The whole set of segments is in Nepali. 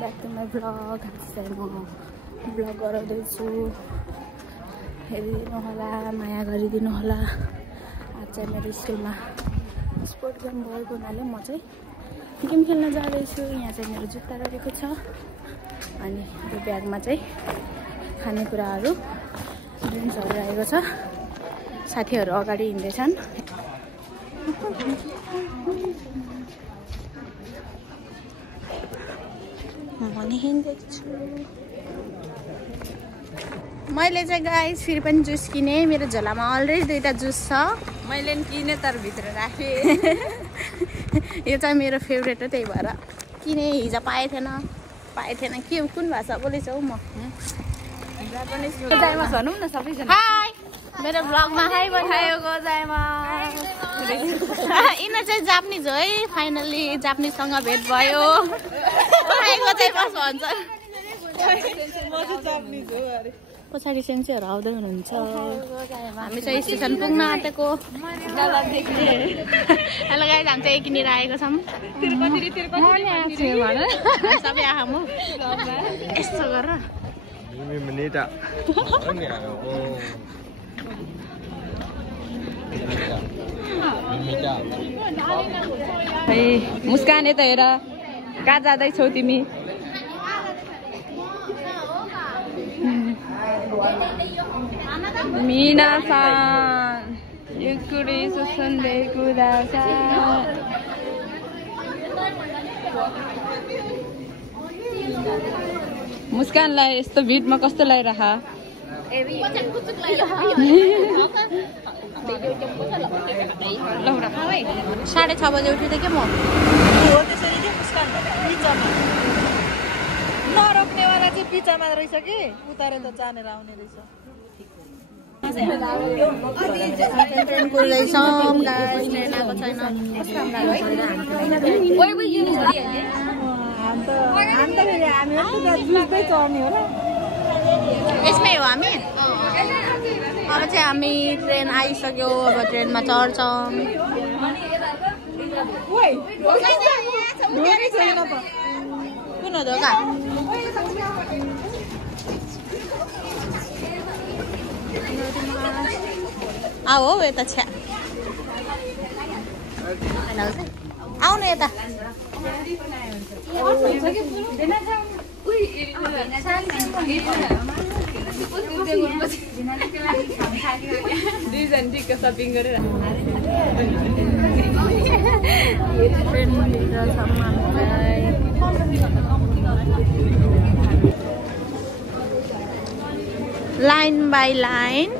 Back to my vlog. आज चाहिँ म भ्लग गराउँदैछु, हेरिदिनु होला, माया गरिदिनु होला। आज चाहिँ मेरो स्कुलमा स्पोर्ट गेम भएको हुनाले म चाहिँ गेम खेल्न जाँदैछु। यहाँ चाहिँ मेरो जुत्ता रहेको छ अनि यो ब्यागमा चाहिँ खानेकुराहरू ड्रिङ्क्सहरू रहेको छ। साथीहरू अगाडि हिँड्दैछन्। म पनि हिँड्दैछु। मैले चाहिँ गाइस फेरि पनि जुस किने। मेरो झोलामा अलरेडी 2टा जुस छ। मैले नि किने तर भित्र राखेँ। यो चाहिँ मेरो फेभरेट हो, त्यही भएर किने। हिजो पाएँ थिएन के कुन भाषा बोलेछौ म? गोजाइमास भनौँ न सबैजना। हाई, मेरो ब्लगमा हाई हाय गोजाइमास। यिनीहरू चाहिँ जापानिज हो है। फाइनल्ली जापानिजसँग भेट भयो। हाई गोजाइमास भन्छ। पछाडि सेन्सीहरू आउँदै हुनुहुन्छ। हामी चाहिँ स्टेसन पुग्न आँटेको। हेलो गाइस, हामी चाहिँ यहीँनिर आएको छौँ। सबै आँखा म यस्तो गरेर मुस्कान यता हेर, कहाँ जाँदैछौ तिमी? मिनासान युकुरी सुसुन्दै कुदासा। मुस्कानलाई यस्तो भिडमा कस्तो लागिरह? 6:30 बजे उठेको थिएँ म। नरोक्नेवाला चाहिँ पिचामा रहेछ कि उतारे त जानेर आउने रहेछ। ट्रेन कुर्दैछौँ गाइस, ट्रेन आएको छैन। यसमै हो हामी। अब चाहिँ हामी ट्रेन आइसक्यो। अब ट्रेनमा चढ्छौँ। कुन हो धोका? आऊ हौ यता छ्या। आउनु यता। दुईजना ठिक्क सपिङ गरेर ट्रेनभित्र छौँ हामीलाई। Line by line.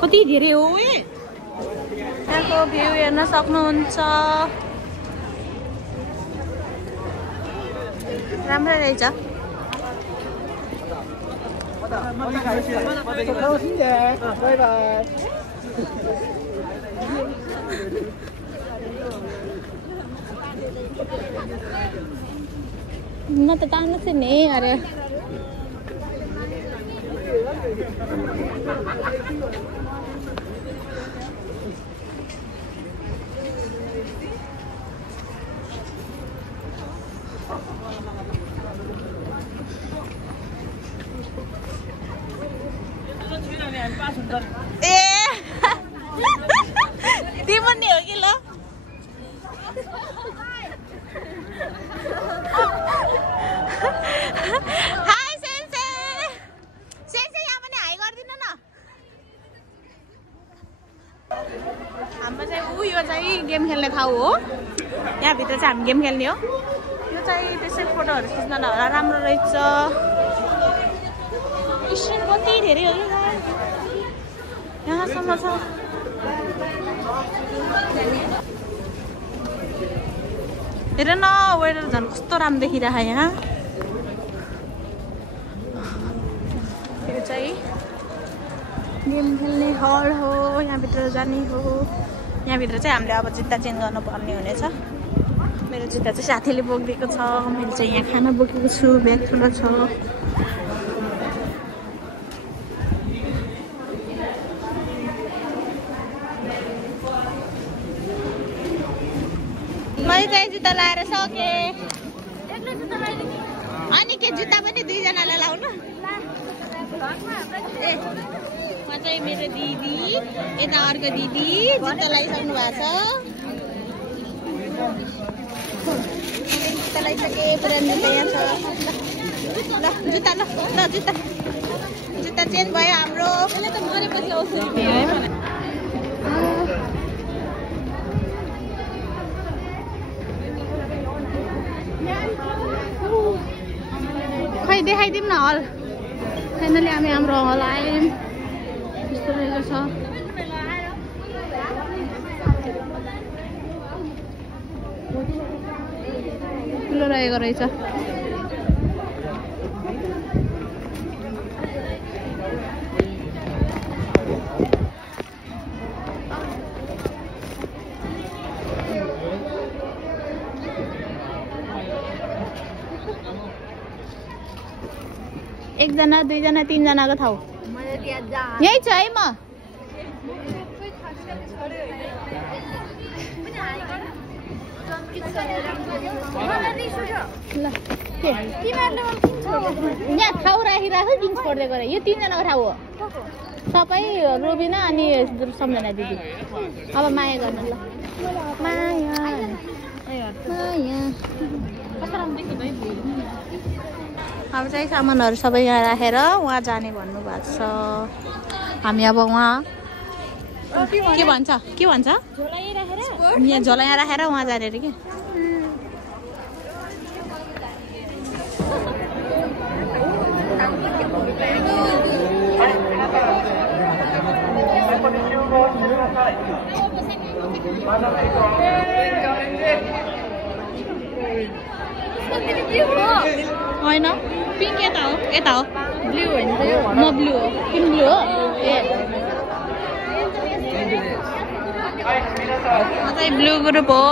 कति धेरै हो यहाँको भ्यू हेर्न सक्नुहुन्छ। राम्रो रहेछ। न त तान्नु चाहिँ नि अरे। ए तिम्रो नि हो कि ल? हाई सेन्से, सेन्से यहाँ पनि हाई गरिदिनु न। हाम्रो चाहिँ यो चाहिँ गेम खेल्ने ठाउँ हो। यहाँभित्र चाहिँ हामी गेम खेल्ने हो। यो चाहिँ त्यसै फोटोहरू खिच्न होला, राम्रो रहेछ। स्ट्रिम कति धेरै हो कि यहाँसम्म छ। हेर न, वेदर झन् कस्तो राम्रो देखिरहेको यहाँ। यो चाहिँ गेम खेल्ने हल हो, यहाँभित्र जाने हो। यहाँभित्र चाहिँ हामीले अब जुत्ता चेन्ज गर्नुपर्ने हुनेछ। मेरो जुत्ता चाहिँ साथीले बोकिदिएको छ। मैले चाहिँ यहाँ खाना बोकेको छु, ब्याग ठुलो छ। मैले चाहिँ जुत्ता लाएर सके अनि के जुत्ता पनि दुईजनालाई लाउनु ए म चाहिँ मेरो दिदी यता अर्को दिदी जुत्ता लगाइसक्नु भएको छ जुत्ता लगाइसके पुरानो जुत्ता यहाँ छ ल जुत्ता ल जुत्ता जुत्ता चेन्ज भयो हाम्रो खै देखाइदिउँ न हल फाइनली हामी हाम्रो हल आयौँ यस्तो रहेको छ ठुलो रहेको रहेछ एकजना दुईजना तीनजनाको ठाउँ यही छ है म यहाँ ठाउँ राखिराख जिन्स पढ्दै गरे यो तीनजनाको ठाउँ हो सबै रोबिना अनि सम्झना दिदी अब माया गर्नु ल माया माया अब चाहिँ सामानहरू सबै यहाँ राखेर उहाँ जाने भन्नुभएको छ हामी अब उहाँ के भन्छ यहाँ झोला यहाँ राखेर उहाँ जाने अरे कि होइन पिङ्क यता हो ब्लू होइन म ब्लू हो तिमी ब्लू हो ए म चाहिँ ब्लू ग्रुप हो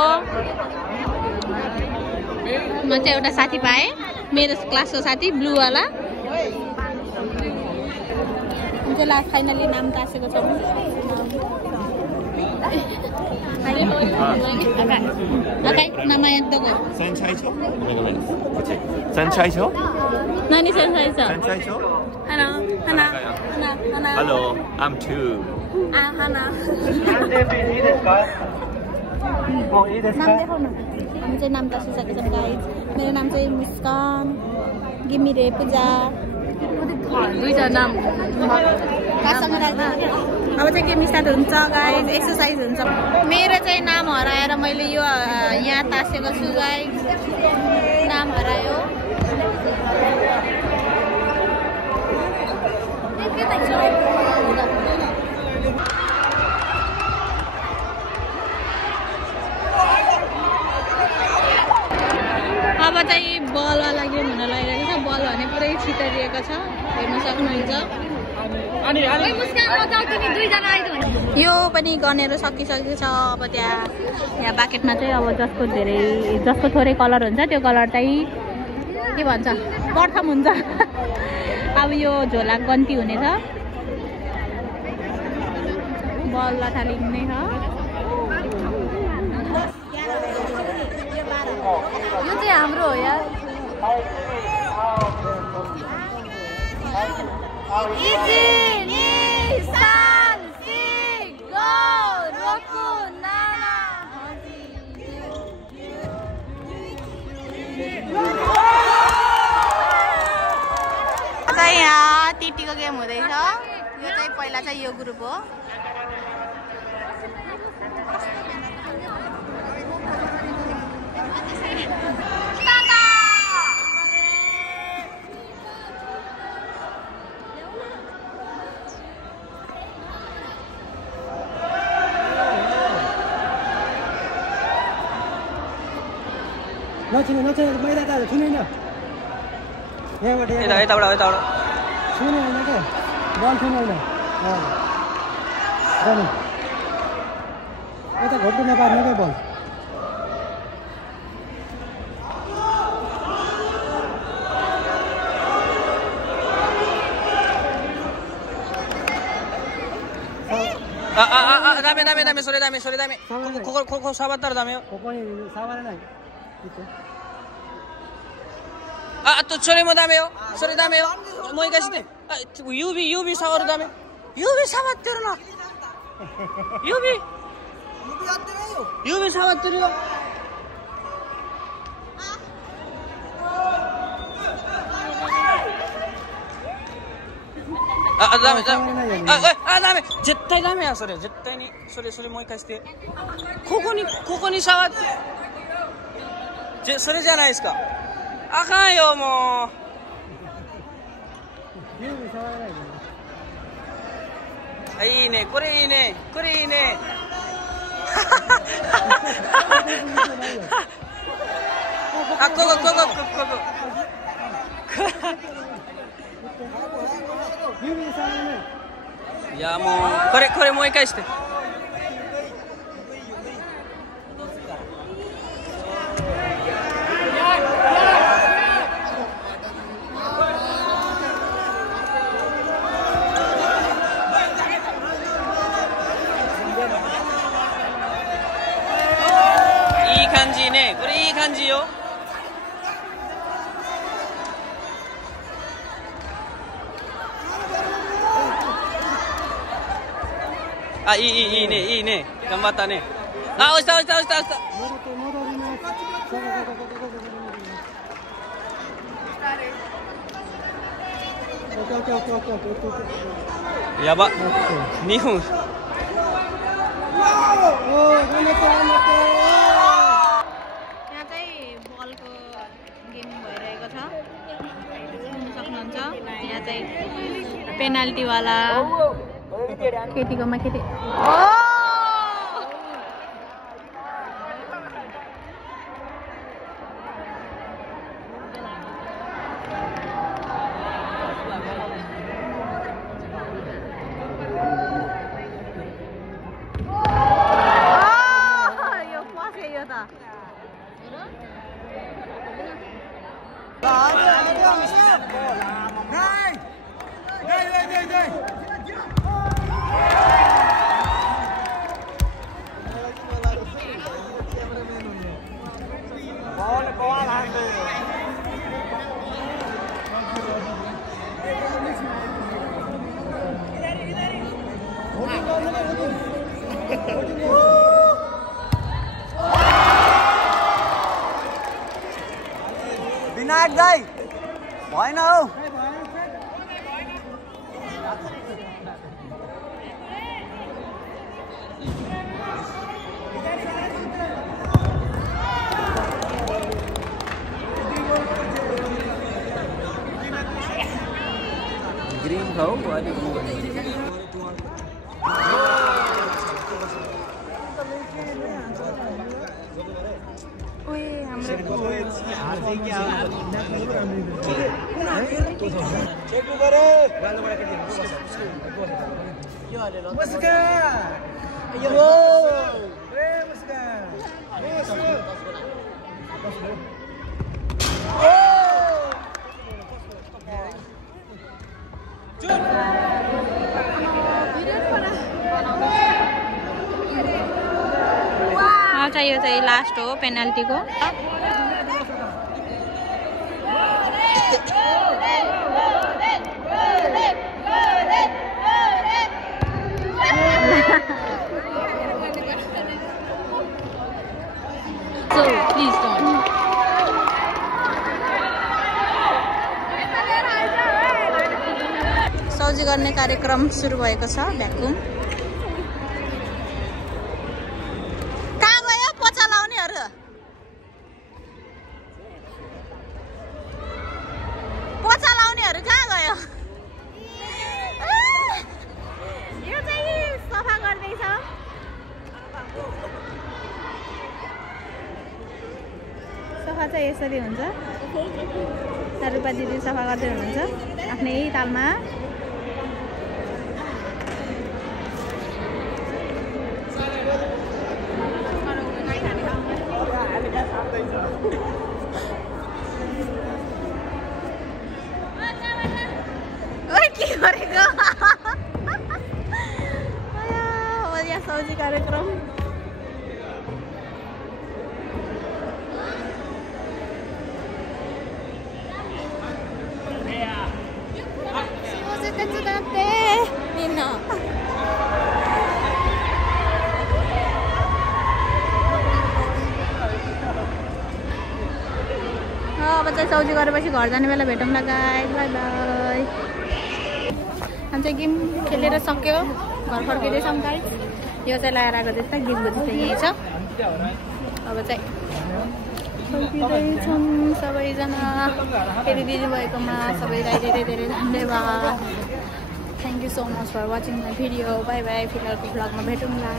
म चाहिँ एउटा साथी पाएँ मेरो क्लासको साथी ब्लूवाला चाहिँ ला फाइनली नाम तासेको छ nama yang toko. Sunshine Show. Sunshine Show. Nani Sunshine Show? Sunshine Show. Hana. Hello, I'm two. Hana. हामी चाहिँ नाम तासिसकेको छौँ गाइज मेरो नाम चाहिँ मुस्कान गिमिरे पूजा दुईटा नाम अब चाहिँ गेम स्टार्ट हुन्छ गाइज एक्सर्साइज हुन्छ मेरो चाहिँ नाम हराएर मैले यो यहाँ तासेको छु गाइज नाम हरायो अब चाहिँ बलवाला गेम हुन लागिरहेको छ बल भने पुरै छिटारिएको छ हेर्न सक्नुहुन्छ यो पनि गनेर सकिसकेको छ अब यहाँ बाकेटमा चाहिँ अब जसको थोरै कलर हुन्छ त्यो कलर चाहिँ के भन्छ प्रथम हुन्छ अब यो झोला गन्ती हुनेछ बल लथालिने छ यो चाहिँ हाम्रो हो यार यहाँ टिटीको गेम हुँदैछ यो चाहिँ पहिला चाहिँ यो ग्रुप हो नचिने मैदा त छुनेन यहाँबाट यताबाट छुने होइन क्या बल छुने होइन यता घोप्नु नपार्ने क्या बल Dame, sore dame. Kok sabar tar dame. Pokoknya sabar lah. あとそれもダメよ。それダメよ。もう一回して。指触るダメ。指触ってるな。指やってないよ。指触ってるよ。ダメ。ダメ。絶対ダメや、それ。絶対に。それもう一回して。ここに触って。それじゃないですか。あかんよ、もう。いいね、これいいね。これいいね。ここ。いや、もうこれもう一回して。いい感じね。これいい感じよ。いいね。頑張ったね。落ちた。やば。2分。यहाँ चाहिँ बलको गेम भइरहेको छ सक्नुहुन्छ। यहाँ चाहिँ पेनाल्टीवाला केटीकोमा केटी विनायक दाई भएन हौ। ग्रीन खाऊ यो चाहिँ लास्ट हो पेनाल्टीको। So please don't. सौजी गर्ने कार्यक्रम सुरु भएको छ। भ्याकुम कहाँ गयो? पोचा लाउनेहरु कहाँ गयो? यो चाहिँ सफा गर्दैछ। सफा चाहिँ यसरी हुन्छ। रूपा दिदी सफा गर्दै हुनुहुन्छ आफ्नै तालमा। के गरेको? यहाँ सौजी कार्यक्रम चाहिँ सौजी गरेपछि घर जाने बेला भेटौँला गाइस बाई बाई हामी चाहिँ गेम खेलेर सक्यो घर फर्किँदैछौँ गाइस यो चाहिँ लगाएर आएको त्यस्तै गेमको जस्तै यहीँ छ अब चाहिँ फर्किँदैछौँ सबैजना फेरि दिनुभएकोमा सबैलाई धेरै धेरै धन्यवाद thank you so much for watching my video bye bye फिलहालको भ्लगमा भेटौँला